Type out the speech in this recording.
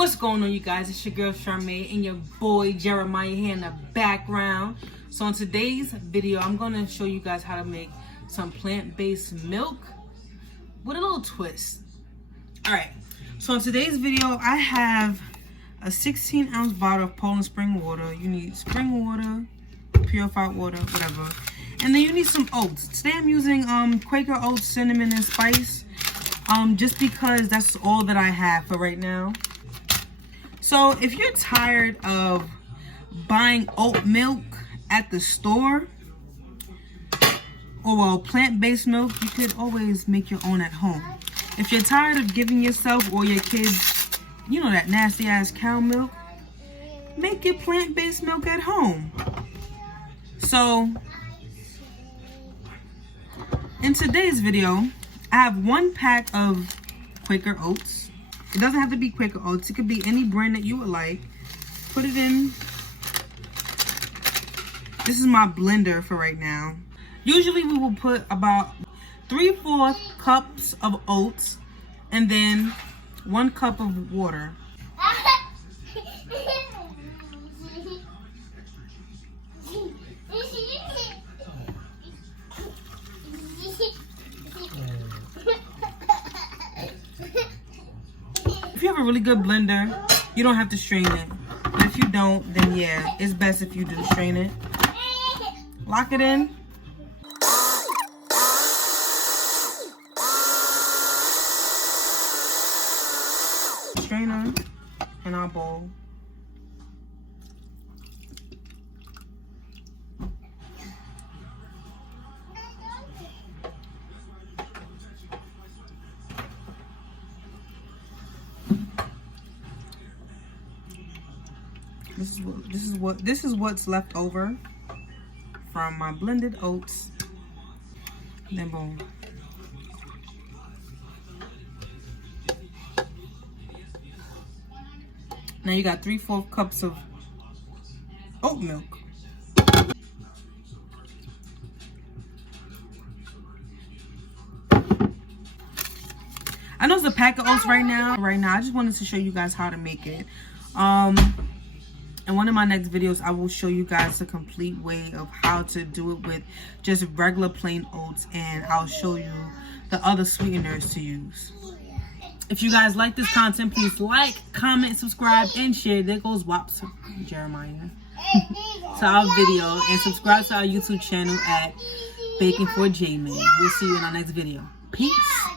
What's going on, you guys? It's your girl Charmaine and your boy Jeremiah here in the background. So in today's video, I'm going to show you guys how to make some plant-based milk with a little twist. Alright, so in today's video, I have a 16-ounce bottle of Poland spring water. You need spring water, purified water, whatever. And then you need some oats. Today I'm using Quaker Oats Cinnamon and Spice. Just because that's all that I have for right now. So if you're tired of buying oat milk at the store, or well, plant-based milk, you could always make your own at home. If you're tired of giving yourself or your kids, you know, that nasty ass cow milk, make your plant-based milk at home. So in today's video, I have 1 pack of Quaker Oats. It doesn't have to be Quaker Oats. It could be any brand that you would like. Put it in. This is my blender for right now. Usually we will put about 3/4 cups of oats and then 1 cup of water. If you have a really good blender, you don't have to strain it. But if you don't, then yeah, it's best if you do strain it. Lock it in. Strainer in our bowl. This is what's left over from my blended oats. Then boom. Now you got 3/4 cups of oat milk. I know it's a pack of oats right now. I just wanted to show you guys how to make it. In one of my next videos, I will show you guys the complete way of how to do it with just regular plain oats, and I'll show you the other sweeteners to use. If you guys like this content, please like, comment, subscribe, and share. There goes Wops Jeremiah to our video, and subscribe to our YouTube channel at Baking for J-Man. We'll see you in our next video. Peace.